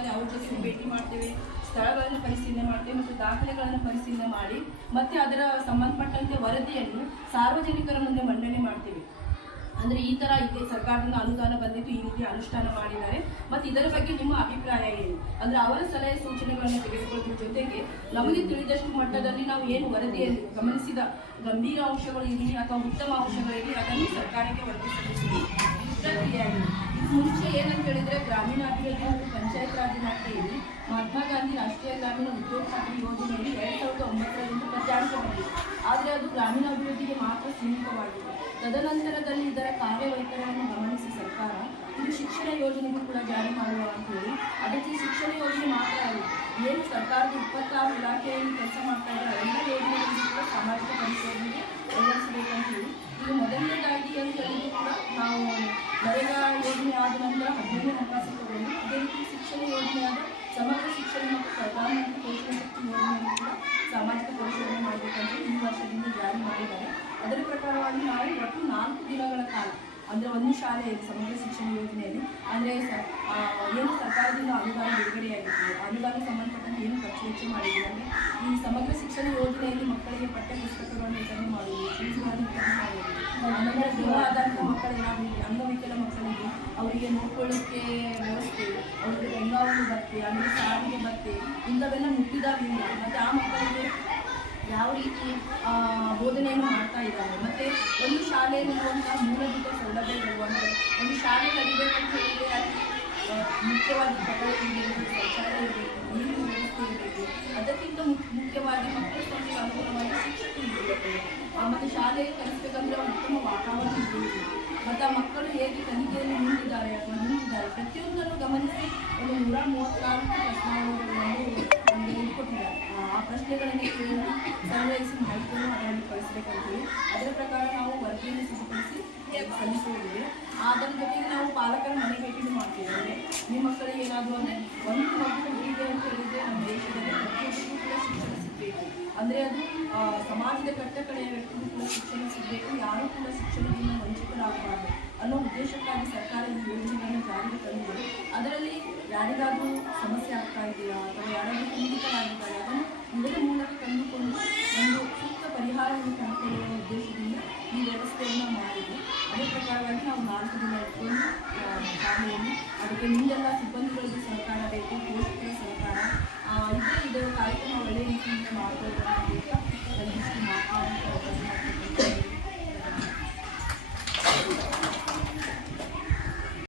ಸಂದರ್ಭದಲ್ಲಿ ಅವ್ರ ಜೊತೆ ಭೇಟಿ ಮಾಡ್ತೇವೆ, ಸ್ಥಳಗಳನ್ನು ಪರಿಶೀಲನೆ ಮಾಡ್ತೇವೆ ಮತ್ತು ದಾಖಲೆಗಳನ್ನು ಪರಿಶೀಲನೆ ಮಾಡಿ ಮತ್ತೆ ಅದರ ಸಂಬಂಧಪಟ್ಟಂತೆ ವರದಿಯನ್ನು ಸಾರ್ವಜನಿಕರ ಮುಂದೆ ಮಂಡನೆ ಮಾಡ್ತೇವೆ. ಅಂದ್ರೆ ಈ ತರ ಇದೆ, ಸರ್ಕಾರದಿಂದ ಅನುದಾನ ಬಂದಿದ್ದು ಈ ರೀತಿ ಅನುಷ್ಠಾನ ಮಾಡಿದ್ದಾರೆ. ಮತ್ತೆ ಇದರ ಬಗ್ಗೆ ನಿಮ್ಮ ಅಭಿಪ್ರಾಯ ಏನು? ಅಂದ್ರೆ ಅವರ ಸಲಹೆ ಸೂಚನೆಗಳನ್ನು ತೆಗೆದುಕೊಳ್ಳುವ ಜೊತೆಗೆ ನಮಗೆ ತಿಳಿದಷ್ಟು ಮಟ್ಟದಲ್ಲಿ ನಾವು ಏನು ವರದಿಯಲ್ಲಿ ಗಮನಿಸಿದ ಗಂಭೀರ ಅಂಶಗಳು ಇರಲಿ ಅಥವಾ ಉತ್ತಮ ಅಂಶಗಳಿರಲಿ ಅದನ್ನು ಸರ್ಕಾರಕ್ಕೆ ವರದಿ ಸಲ್ಲಿಸುವುದು ಹೇಳಿದ್ರೆ ಗ್ರಾಮೀಣಾಭಿವೃದ್ಧಿ ಮತ್ತು ಪಂಚಾಯತ್ ರಾಜ್ ಇಲಾಖೆಯಲ್ಲಿ ಮಹಾತ್ಮ ಗಾಂಧಿ ರಾಷ್ಟ್ರೀಯ ಗ್ರಾಮೀಣ ಉದ್ಯೋಗ ಖಾತ್ರಿ ಯೋಜನೆಯಲ್ಲಿ ಎರಡ್ ಸಾವಿರದ ಒಂಬತ್ತರಿಂದ ಪ್ರಚಾರಕ್ಕೆ ಬಂದಿದೆ ಆದರೆ ಅದು ಗ್ರಾಮೀಣಾಭಿವೃದ್ಧಿಗೆ ಮಾತ್ರ ಸೀಮಿತವಾಗಿದೆ. ತದನಂತರದಲ್ಲಿ ಇದರ ಕಾರ್ಯವೈಖರಿಯನ್ನು ಗಮನಿಸಿ ಸರ್ಕಾರ, ಇದು ಶಿಕ್ಷಣ ಯೋಜನೆಗೂ ಕೂಡ ಜಾರಿ ಮಾಡುವ ಅಂತ ಹೇಳಿ ಅದಕ್ಕೆ ಶಿಕ್ಷಣ ಯೋಜನೆ ಮಾತ್ರ ಏನು ಸರ್ಕಾರದ ಇಪ್ಪತ್ತಾರು ಇಲಾಖೆಯಲ್ಲಿ ಕೆಲಸ ಮಾಡ್ತಾ ಇದ್ದಾರೆ ಎಲ್ಲ ಯೋಜನೆಗಳಿಗೂ ಕೂಡ ಸಾಮಾಜಿಕ ಪರಿಸರಗಳಿಗೆ ಒದಗಿಸಬೇಕಂತ ಹೇಳಿ ಇದು ಮೊದಲನೇದಾಗಿ ಅಂತ ಹೇಳಿದ್ರು ಕೂಡ ನಾವು ನರೇಗಾ ಯೋಜನೆ ಆದ ನಂತರ ಹದಿನೈದು ಹಣಕಾಸು ಕೊಡಲು ಅದೇ ರೀತಿ ಶಿಕ್ಷಣ ಯೋಜನೆಯಾದ ಸಮಗ್ರ ಶಿಕ್ಷಣ ಮತ್ತು ಪ್ರಧಾನಮಂತ್ರಿ ಪೋಷಣ ಶಕ್ತಿ ಯೋಜನೆಯನ್ನು ಕೂಡ ಸಾಮಾಜಿಕ ಪರಿಶೋಧನೆ ಮಾಡಬೇಕಂತ ಈ ವರ್ಷದಿಂದ ಜಾರಿ ಮಾಡಿದ್ದಾರೆ. ಅದರ ಪ್ರಕಾರವಾಗಿ ನಾವು ಒಟ್ಟು ನಾಲ್ಕು ದಿನಗಳ ಕಾಲ, ಅಂದರೆ ಒಂದು ಶಾಲೆಯಲ್ಲಿ ಸಮಗ್ರ ಶಿಕ್ಷಣ ಯೋಜನೆಯಲ್ಲಿ, ಅಂದರೆ ಏನು ಸರ್ಕಾರದಿಂದ ಅನುದಾನ ಬಿಡುಗಡೆಯಾಗಿತ್ತು ಅನುದಾನ ಸಂಬಂಧಪಟ್ಟಂತೆ ಏನು ಖರ್ಚು ವೆಚ್ಚ ಮಾಡಿದ್ದೀವಿ, ಅಂದರೆ ಈ ಸಮಗ್ರ ಶಿಕ್ಷಣ ಯೋಜನೆಯಲ್ಲಿ ಮಕ್ಕಳಿಗೆ ಪಠ್ಯ ಪುಸ್ತಕಗಳನ್ನು ವಿತರಣೆ ಮಾಡುವುದು ಫೀಸ್ಗಳನ್ನು ವಿತರಣೆ ಮಾಡುವುದು ಆಮೇಲೆ ಗೃಹ ಆದಂಥ ಮಕ್ಕಳೇನಾದರೂ ಅಂಗವಿಕಲ ಮಕ್ಕಳಿಗೆ ಅವರಿಗೆ ನೋಡ್ಕೊಳ್ಳೋಕ್ಕೆ ವ್ಯವಸ್ಥೆ, ಅವ್ರಿಗೆ ಬೆಂಗಾವಲು ಬತ್ತೆ ಅಂದರೆ ಸಾರಿಗೆ ಬತ್ತೆ ಇಂಥವೆಲ್ಲ ಮುಟ್ಟಿದಾವಿಲ್ಲ ಮತ್ತು ಆ ಮಕ್ಕಳಿಗೆ ಯಾವ ರೀತಿ ಬೋಧನೆಯನ್ನು ಮಾಡ್ತಾ ಇದ್ದಾರೆ. ಮತ್ತು ಒಂದು ಶಾಲೆಯಲ್ಲಿರುವಂಥ ಮೂಲಭೂತ ಸೌಲಭ್ಯಗಳು, ಅಂದರೆ ಒಂದು ಶಾಲೆ ಕಲಿಬೇಕಂತ ಹೇಳಿದರೆ ಮುಖ್ಯವಾಗಿ ಬಟ್ಟೆ ಶೌಚಾಲಯ ಇರಬೇಕು, ನೀರಿನ ವ್ಯವಸ್ಥೆ ಇರಬೇಕು. ಅದಕ್ಕಿಂತ ಮುಖ್ಯ- ಮುಖ್ಯವಾಗಿ ಮಕ್ಕಳ ಸಂಖ್ಯೆಗೆ ಅನುಗುಣವಾಗಿ ಶಿಕ್ಷಕರು ಇರಬೇಕು. ಮತ್ತು ಮತ್ತೆ ಶಾಲೆ ಕಲಿಸ್ಬೇಕಂದ್ರೆ ಉತ್ತಮ ವಾತಾವರಣ ಇರಬೇಕು. ಮತ್ತು ಆ ಮಕ್ಕಳು ಹೇಗೆ ಪ್ರತಿಯೊಂದನ್ನು ಗಮನಿಸಿ ಒಂದು ನೂರ ಮೂವತ್ನಾಲ್ಕು ಪ್ರಶ್ನಾವಳಿಗಳನ್ನು ನಮಗೆ ನೀಡಿಕೊಟ್ಟಿದ್ದಾರೆ ಆ, ಪ್ರಶ್ನೆಗಳನ್ನು ಕೇಳಿ ಸಂಗ್ರಹಿಸಿ ಮಾಹಿತಿಯನ್ನು ಅದರಲ್ಲಿ ಕಳಿಸಬೇಕಂತೀವಿ. ಅದರ ಪ್ರಕಾರ ನಾವು ವರದಿಯನ್ನು ಸಿದ್ಧಪಡಿಸಿ ಸಲ್ಲಿಸುವುದಿದೆ. ಅದರ ಜೊತೆಗೆ ನಾವು ಪಾಲಕರ ಮನೆ ಭೇಟಿನೂ ಮಾಡ್ತೀವಿ ಅಂದರೆ ನಿಮ್ಮ ಮಕ್ಕಳಿಗೆ ಏನಾದರೂ ಅಂದರೆ ಒಂದು ಮಕ್ಕಳು ಹೇಗೆ ಅಂತ ಹೇಳಿದರೆ ನಮ್ಮ ದೇಶದಲ್ಲಿ ಪ್ರತಿಯೊಬ್ಬರಿಗೂ ಕೂಡ ಶಿಕ್ಷಣ ಸಿಗಬೇಕು. ಅಂದರೆ ಅದು ಸಮಾಜದ ಕಟ್ಟ ಕಡೆಯ ವ್ಯಕ್ತಿಗೂ ಕೂಡ ಶಿಕ್ಷಣ ಸಿಗಬೇಕು. ಯಾರೂ ಕೂಡ ಶಿಕ್ಷಣದಿಂದ ವಂಚಿತರಾಗಬಾರದು. ಅನ್ನೋ ಉದ್ದೇಶಕ್ಕಾಗಿ ಸರ್ಕಾರ ಈ ಯೋಜನೆಯನ್ನು ಜಾರಿಗೆ ತಂದಿದೆ. ಅದರಲ್ಲಿ ಯಾರಿಗಾದರೂ ಸಮಸ್ಯೆ ಆಗ್ತಾ ಇದೆಯಾ? ಅಥವಾ ಯಾರಾದರೂ ಪೀಡಿತರಾಗಿದ್ದಾರೆ ಅದನ್ನು ಇದರ ಮೂಲಕ ಕಂಡುಕೊಂಡು ಒಂದು ಸೂಕ್ತ ಪರಿಹಾರವನ್ನು ಕಂಡುಕೊಳ್ಳುವ ಉದ್ದೇಶದಿಂದ ಈ ವ್ಯವಸ್ಥೆಯನ್ನು ಮಾಡಿದೆ ಅದೇ ಪ್ರಕಾರವಾಗಿ ನಾವು ನಾಲ್ಕು ದಿನ ಇಟ್ಕೊಂಡು ಶಾಲೆಯಲ್ಲಿ ಅದಕ್ಕೆ ನಿಮ್ಮೆಲ್ಲ ಸಿಬ್ಬಂದಿಗಳಿಗೆ ಸಹಕಾರ ಬೇಕು, ಪೋಷಕರ